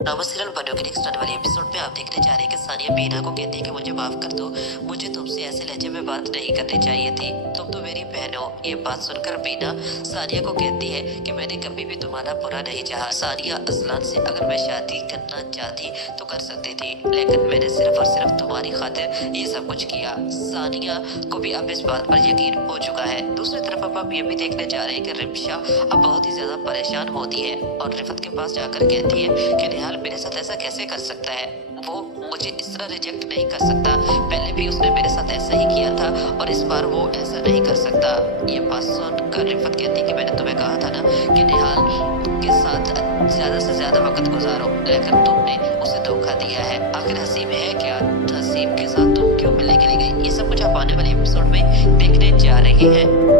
Drama serial बनो के next आने वाले एपिसोड में आप देखने जा रहे हैं कि सानिया बीना को कहती है कि मुझे माफ कर दो, मुझे तुमसे ऐसे लहजे में बात नहीं करनी चाहिए थी, तुम तो मेरी बहन हो। ये बात सुनकर बीना सानिया को कहती है कि मैंने कभी भी तुम्हारा बुरा नहीं चाहा। सानिया असलान से अगर मैं शादी करना चाहती तो कर सकती थी, लेकिन मैंने सिर्फ और सिर्फ तुम्हारी खातिर ये सब कुछ किया। सानिया को भी अब इस बात पर यकीन हो चुका है। दूसरी तरफ अब आप ये भी देखने जा रहे हैं कि रिम्शा अब बहुत ही ज्यादा परेशान होती है और रिफत के पास जाकर कहती है कि निहाल मेरे साथ ऐसा कैसे कर सकता है, वो मुझे इस तरह रिजेक्ट नहीं कर सकता, पहले भी उसने मेरे साथ ऐसा ही किया था और इस बार वो ऐसा नहीं कर सकता। ये बात सुनकर रिफत कहती है कि मैंने तुम्हें कहा था ना कि निहाल के साथ ज्यादा से ज्यादा वक्त गुजारो, लेकिन तुमने उसे धोखा दिया है। आखिर हसीब है क्या, हसीब के साथ तुम क्यों मिलने के लिए गई? ये सब कुछ आप आने वाले एपिसोड में देखने जा रहे हैं।